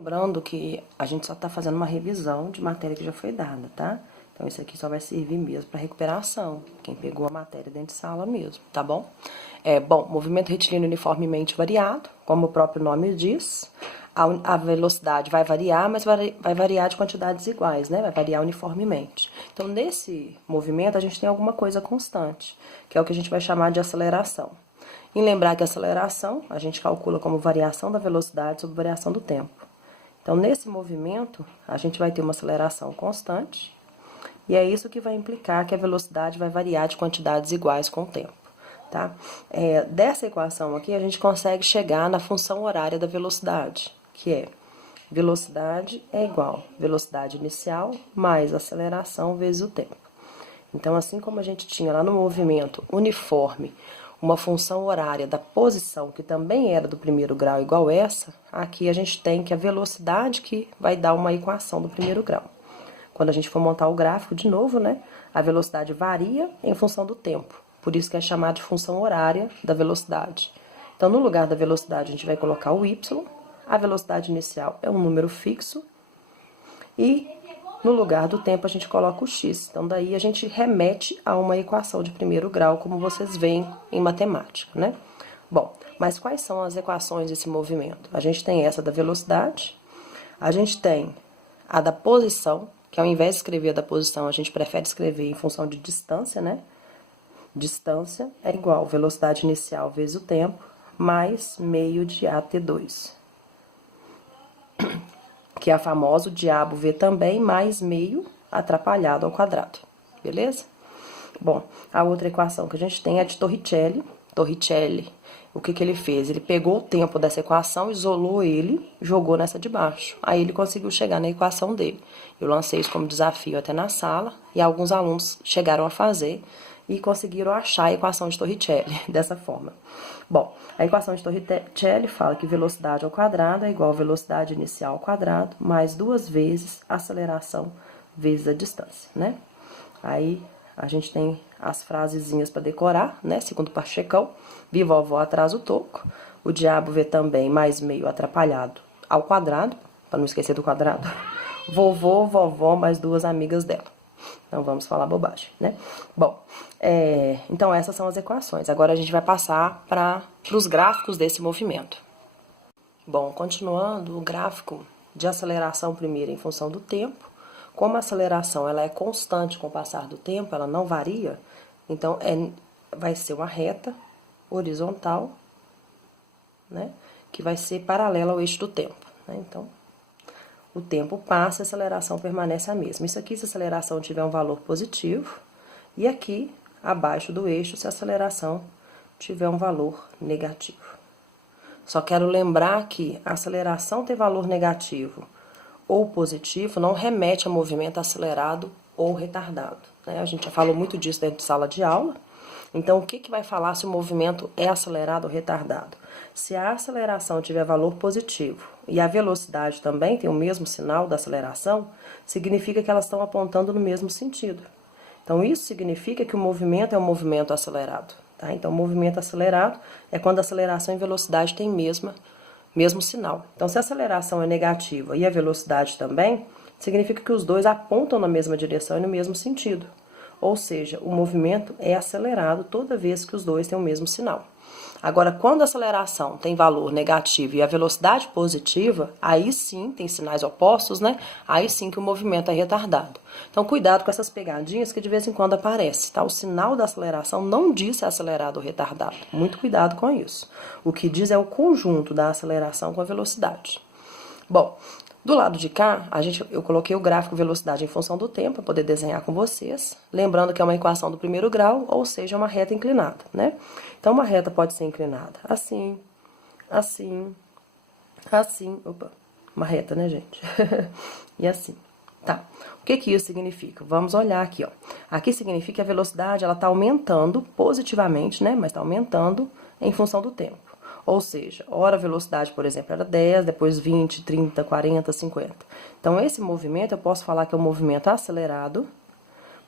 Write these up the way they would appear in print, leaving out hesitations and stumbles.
Lembrando que a gente só tá fazendo uma revisão de matéria que já foi dada, tá? Então, isso aqui só vai servir mesmo para recuperação, quem pegou a matéria dentro de sala mesmo, tá bom? Bom, movimento retilíneo uniformemente variado, como o próprio nome diz, a velocidade vai variar, mas vai variar de quantidades iguais, né? Vai variar uniformemente. Então, nesse movimento, a gente tem alguma coisa constante, que é o que a gente vai chamar de aceleração. E lembrar que a aceleração, a gente calcula como variação da velocidade sobre variação do tempo. Então, nesse movimento, a gente vai ter uma aceleração constante, e é isso que vai implicar que a velocidade vai variar de quantidades iguais com o tempo, tá? Dessa equação aqui, a gente consegue chegar na função horária da velocidade, que é velocidade é igual velocidade inicial mais aceleração vezes o tempo. Então, assim como a gente tinha lá no movimento uniforme uma função horária da posição, que também era do primeiro grau igual essa, aqui a gente tem que a velocidade que vai dar uma equação do primeiro grau. Quando a gente for montar o gráfico de novo, né, a velocidade varia em função do tempo. Por isso que é chamada de função horária da velocidade. Então, no lugar da velocidade, a gente vai colocar o y. A velocidade inicial é um número fixo. E no lugar do tempo, a gente coloca o x. Então, daí a gente remete a uma equação de primeiro grau, como vocês veem em matemática, né? Bom, mas quais são as equações desse movimento? A gente tem essa da velocidade, a gente tem a da posição, que ao invés de escrever a da posição, a gente prefere escrever em função de distância, né? Distância é igual velocidade inicial vezes o tempo, mais meio de AT2. Que é a famosa diabo V também, mais meio atrapalhado ao quadrado, beleza? Bom, a outra equação que a gente tem é a de Torricelli. Torricelli, o que ele fez? Ele pegou o tempo dessa equação, isolou ele, jogou nessa de baixo. Aí ele conseguiu chegar na equação dele. Eu lancei isso como desafio até na sala, e alguns alunos chegaram a fazer e conseguiram achar a equação de Torricelli dessa forma. Bom, a equação de Torricelli fala que velocidade ao quadrado é igual a velocidade inicial ao quadrado, mais 2 vezes a aceleração vezes a distância, né? Aí a gente tem as frasezinhas para decorar, né? Segundo Pachecão, viva vovó atrás o toco, o diabo vê também mais meio atrapalhado ao quadrado, para não esquecer do quadrado, vovô, vovó, mais 2 amigas dela. Não vamos falar bobagem, né? Bom, então essas são as equações. Agora a gente vai passar para os gráficos desse movimento. Bom, continuando, o gráfico de aceleração primeiro em função do tempo. Como a aceleração ela é constante com o passar do tempo, ela não varia, então vai ser uma reta horizontal, né? Que vai ser paralela ao eixo do tempo, né? Então, o tempo passa e a aceleração permanece a mesma. Isso aqui se a aceleração tiver um valor positivo, e aqui, abaixo do eixo, se a aceleração tiver um valor negativo. Só quero lembrar que a aceleração ter valor negativo ou positivo não remete a movimento acelerado ou retardado, né? A gente já falou muito disso dentro de sala de aula. Então, o que vai falar se o movimento é acelerado ou retardado? Se a aceleração tiver valor positivo e a velocidade também tem o mesmo sinal da aceleração, significa que elas estão apontando no mesmo sentido. Então, isso significa que o movimento é um movimento acelerado, tá? Então, o movimento acelerado é quando a aceleração e velocidade têm mesmo sinal. Então, se a aceleração é negativa e a velocidade também, significa que os dois apontam na mesma direção e no mesmo sentido. Ou seja, o movimento é acelerado toda vez que os dois têm o mesmo sinal. Agora, quando a aceleração tem valor negativo e a velocidade positiva, aí sim, tem sinais opostos, né? Aí sim que o movimento é retardado. Então, cuidado com essas pegadinhas que de vez em quando aparecem, tá? O sinal da aceleração não diz se é acelerado ou retardado. Muito cuidado com isso. O que diz é o conjunto da aceleração com a velocidade. Bom, do lado de cá, eu coloquei o gráfico velocidade em função do tempo, para poder desenhar com vocês. Lembrando que é uma equação do primeiro grau, ou seja, uma reta inclinada, né? Então, uma reta pode ser inclinada assim, assim, assim. Opa, uma reta, né, gente? E assim, tá? O que isso significa? Vamos olhar aqui, ó. Aqui significa que a velocidade, ela tá aumentando positivamente, né? Mas tá aumentando em função do tempo. Ou seja, ora a velocidade, por exemplo, era 10, depois 20, 30, 40, 50. Então, esse movimento, eu posso falar que é um movimento acelerado,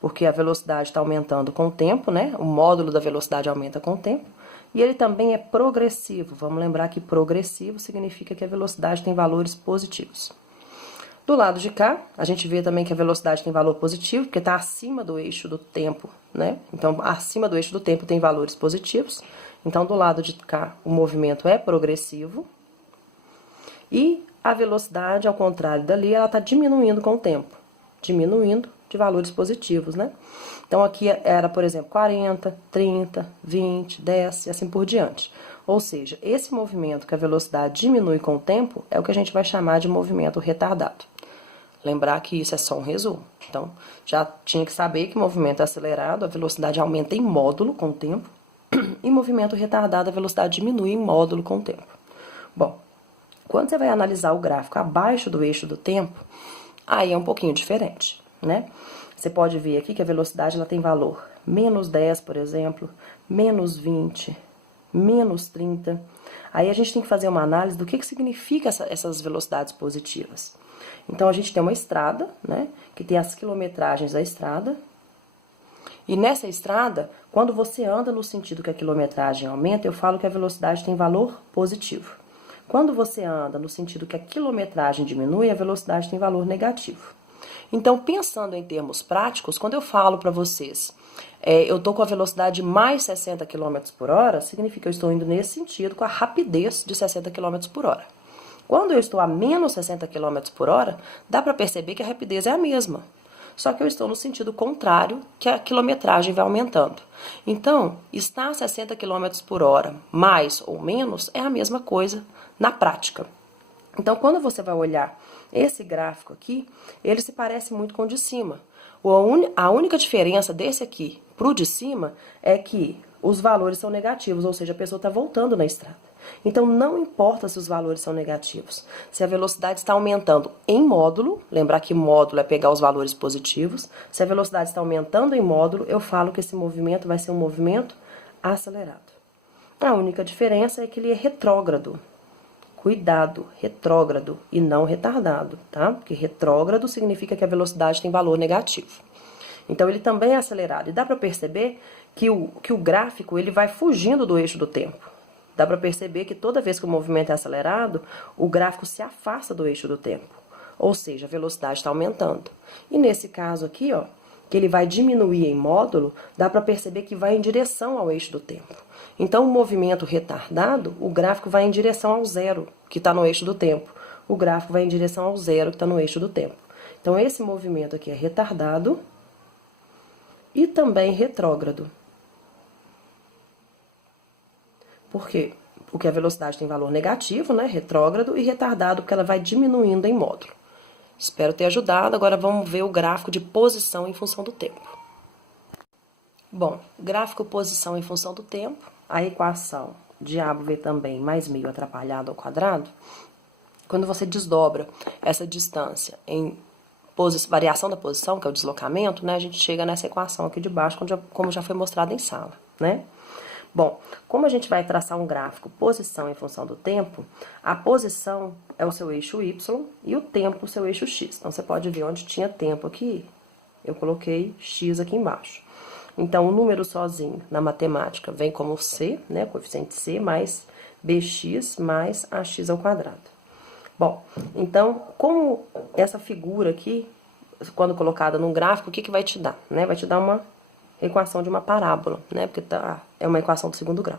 porque a velocidade está aumentando com o tempo, né? O módulo da velocidade aumenta com o tempo. E ele também é progressivo. Vamos lembrar que progressivo significa que a velocidade tem valores positivos. Do lado de cá, a gente vê também que a velocidade tem valor positivo, porque está acima do eixo do tempo, né? Então, acima do eixo do tempo tem valores positivos. Então, do lado de cá, o movimento é progressivo. E a velocidade, ao contrário dali, ela está diminuindo com o tempo. Diminuindo de valores positivos, né? Então, aqui era, por exemplo, 40, 30, 20, 10 e assim por diante. Ou seja, esse movimento que a velocidade diminui com o tempo é o que a gente vai chamar de movimento retardado. Lembrar que isso é só um resumo. Então, já tinha que saber que movimento acelerado, a velocidade aumenta em módulo com o tempo, e movimento retardado, a velocidade diminui em módulo com o tempo. Bom, quando você vai analisar o gráfico abaixo do eixo do tempo, aí é um pouquinho diferente, né? Você pode ver aqui que a velocidade ela tem valor menos 10, por exemplo, menos 20, menos 30. Aí a gente tem que fazer uma análise do que significa essas velocidades positivas. Então, a gente tem uma estrada, né, que tem as quilometragens da estrada. E nessa estrada, quando você anda no sentido que a quilometragem aumenta, eu falo que a velocidade tem valor positivo. Quando você anda no sentido que a quilometragem diminui, a velocidade tem valor negativo. Então, pensando em termos práticos, quando eu falo para vocês, eu estou com a velocidade mais 60 km por hora, significa que eu estou indo nesse sentido com a rapidez de 60 km por hora. Quando eu estou a menos 60 km por hora, dá para perceber que a rapidez é a mesma. Só que eu estou no sentido contrário, que a quilometragem vai aumentando. Então, estar a 60 km por hora, mais ou menos, é a mesma coisa na prática. Então, quando você vai olhar esse gráfico aqui, ele se parece muito com o de cima. A única diferença desse aqui para o de cima é que os valores são negativos, ou seja, a pessoa está voltando na estrada. Então, não importa se os valores são negativos. Se a velocidade está aumentando em módulo, lembrar que módulo é pegar os valores positivos. Se a velocidade está aumentando em módulo, eu falo que esse movimento vai ser um movimento acelerado. A única diferença é que ele é retrógrado. Cuidado, retrógrado e não retardado, tá? Porque retrógrado significa que a velocidade tem valor negativo. Então, ele também é acelerado. E dá para perceber que o gráfico ele vai fugindo do eixo do tempo. Dá para perceber que toda vez que o movimento é acelerado, o gráfico se afasta do eixo do tempo. Ou seja, a velocidade está aumentando. E nesse caso aqui, ó, que ele vai diminuir em módulo, dá para perceber que vai em direção ao eixo do tempo. Então, o movimento retardado, o gráfico vai em direção ao zero, que está no eixo do tempo. O gráfico vai em direção ao zero, que está no eixo do tempo. Então, esse movimento aqui é retardado e também retrógrado. Por quê? Porque a velocidade tem valor negativo, né? Retrógrado, e retardado, porque ela vai diminuindo em módulo. Espero ter ajudado. Agora vamos ver o gráfico de posição em função do tempo. Bom, gráfico posição em função do tempo, a equação diabo v também mais meio atrapalhado ao quadrado. Quando você desdobra essa distância em variação da posição, que é o deslocamento, né? A gente chega nessa equação aqui de baixo, como já foi mostrado em sala, né? Bom, como a gente vai traçar um gráfico posição em função do tempo, a posição é o seu eixo y e o tempo o seu eixo x. Então, você pode ver onde tinha tempo aqui, eu coloquei x aqui embaixo. Então, o número sozinho na matemática vem como c, né, coeficiente c, mais bx mais ax ao quadrado. Bom, então, como essa figura aqui, quando colocada num gráfico, o que vai te dar? Né? Vai te dar uma equação de uma parábola, né? Porque é uma equação do segundo grau.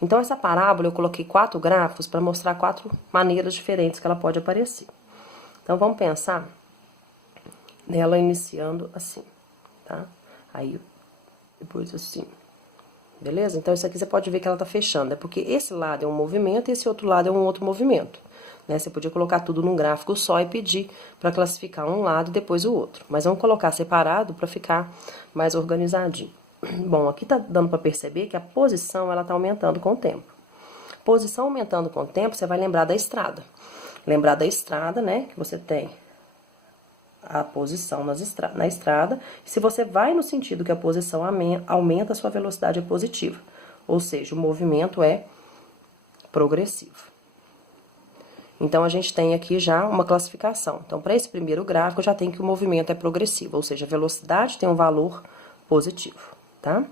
Então, essa parábola eu coloquei 4 gráficos para mostrar 4 maneiras diferentes que ela pode aparecer. Então, vamos pensar nela iniciando assim, tá? Aí, depois assim. Beleza? Então, isso aqui você pode ver que ela tá fechando, né? Porque esse lado é um movimento e esse outro lado é um outro movimento. Né? Você podia colocar tudo num gráfico só e pedir para classificar um lado e depois o outro. Mas vamos colocar separado para ficar mais organizadinho. Bom, aqui tá dando para perceber que a posição ela tá aumentando com o tempo. Posição aumentando com o tempo, você vai lembrar da estrada. Lembrar da estrada, né? Que você tem a posição na estrada. E se você vai no sentido que a posição aumenta, a sua velocidade é positiva. Ou seja, o movimento é progressivo. Então, a gente tem aqui já uma classificação. Então, para esse primeiro gráfico, eu já tenho que o movimento é progressivo, ou seja, a velocidade tem um valor positivo, tá?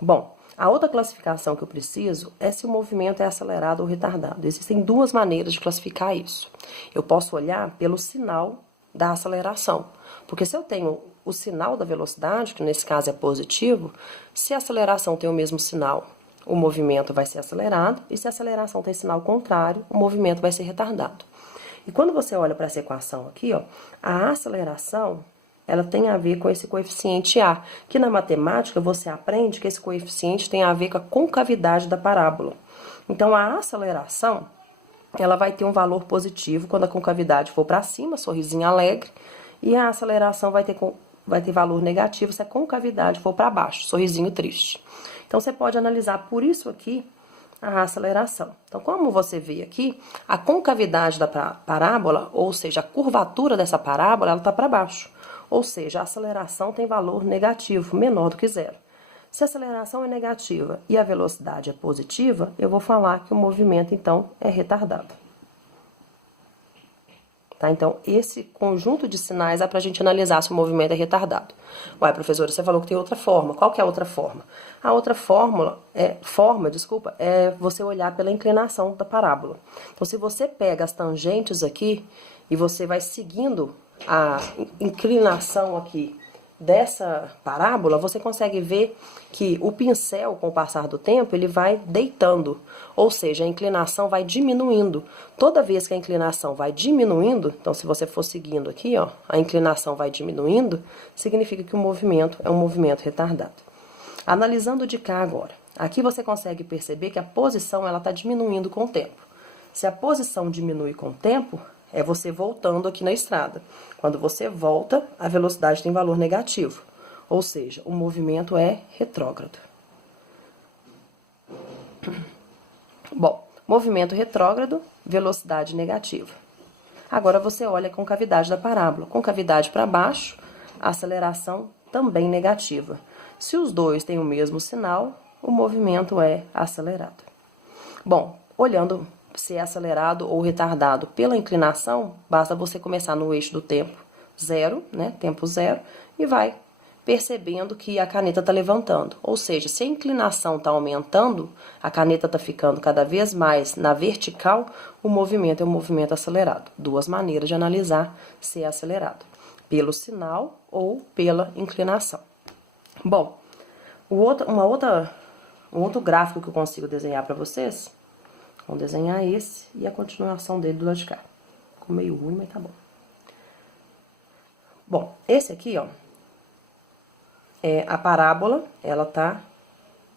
Bom, A outra classificação que eu preciso é se o movimento é acelerado ou retardado. Existem duas maneiras de classificar isso. Eu posso olhar pelo sinal da aceleração, porque se eu tenho o sinal da velocidade, que nesse caso é positivo, se a aceleração tem o mesmo sinal, o movimento vai ser acelerado, e se a aceleração tem sinal contrário, o movimento vai ser retardado. E quando você olha para essa equação aqui, ó, a aceleração, ela tem a ver com esse coeficiente A, que na matemática você aprende que esse coeficiente tem a ver com a concavidade da parábola. Então, a aceleração, ela vai ter um valor positivo quando a concavidade for para cima, sorrisinho alegre, e a aceleração vai ter valor negativo se a concavidade for para baixo, sorrisinho triste. Então, você pode analisar por isso aqui a aceleração. Então, como você vê aqui, a concavidade da parábola, ou seja, a curvatura dessa parábola, ela está para baixo. Ou seja, a aceleração tem valor negativo, menor do que zero. Se a aceleração é negativa e a velocidade é positiva, eu vou falar que o movimento, então, é retardado. Tá? Então, esse conjunto de sinais é para a gente analisar se o movimento é retardado. Ué, professora, você falou que tem outra forma. Qual que é a outra forma? A outra forma é você olhar pela inclinação da parábola. Então, se você pega as tangentes aqui e você vai seguindo a inclinação aqui dessa parábola, você consegue ver que o pincel, com o passar do tempo, ele vai deitando, ou seja, a inclinação vai diminuindo. Toda vez que a inclinação vai diminuindo, então se você for seguindo aqui, ó, a inclinação vai diminuindo, significa que o movimento é um movimento retardado. Analisando de cá agora, aqui você consegue perceber que a posição ela está diminuindo com o tempo. Se a posição diminui com o tempo, é você voltando aqui na estrada. Quando você volta, a velocidade tem valor negativo. Ou seja, o movimento é retrógrado. Bom, movimento retrógrado, velocidade negativa. Agora você olha a concavidade da parábola. Concavidade para baixo, aceleração também negativa. Se os dois têm o mesmo sinal, o movimento é acelerado. Bom, olhando se é acelerado ou retardado pela inclinação, basta você começar no eixo do tempo zero, né, tempo zero, e vai percebendo que a caneta está levantando. Ou seja, se a inclinação está aumentando, a caneta está ficando cada vez mais na vertical, o movimento é um movimento acelerado. Duas maneiras de analisar se é acelerado, pelo sinal ou pela inclinação. Bom, um outro gráfico que eu consigo desenhar para vocês. Vamos desenhar esse e a continuação dele do lado de cá. Ficou meio ruim, mas tá bom. Bom, esse aqui, ó, é a parábola,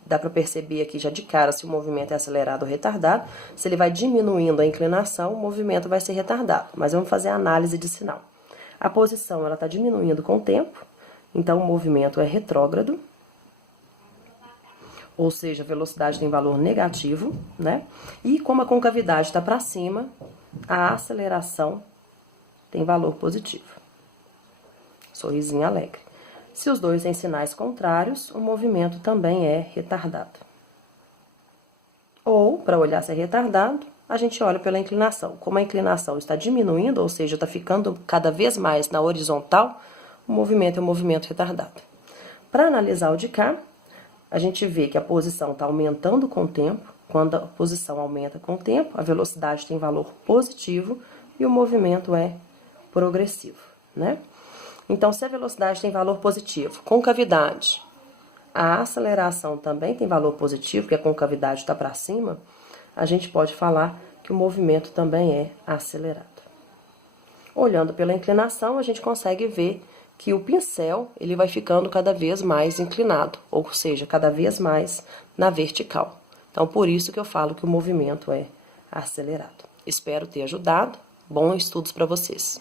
dá pra perceber aqui já de cara se o movimento é acelerado ou retardado. Se ele vai diminuindo a inclinação, o movimento vai ser retardado. Mas vamos fazer a análise de sinal. A posição, ela tá diminuindo com o tempo, então o movimento é retrógrado. Ou seja, a velocidade tem valor negativo, né? E como a concavidade está para cima, a aceleração tem valor positivo. Sorrisinho alegre. Se os dois têm sinais contrários, o movimento também é retardado. Ou, para olhar se é retardado, a gente olha pela inclinação. Como a inclinação está diminuindo, ou seja, está ficando cada vez mais na horizontal, o movimento é um movimento retardado. Para analisar o de cá, a gente vê que a posição está aumentando com o tempo. Quando a posição aumenta com o tempo, a velocidade tem valor positivo e o movimento é progressivo, né? Então, se a velocidade tem valor positivo, concavidade, a aceleração também tem valor positivo, porque a concavidade está para cima, a gente pode falar que o movimento também é acelerado. Olhando pela inclinação, a gente consegue ver que o pincel ele vai ficando cada vez mais inclinado, ou seja, cada vez mais na vertical. Então, por isso que eu falo que o movimento é acelerado. Espero ter ajudado. Bons estudos para vocês.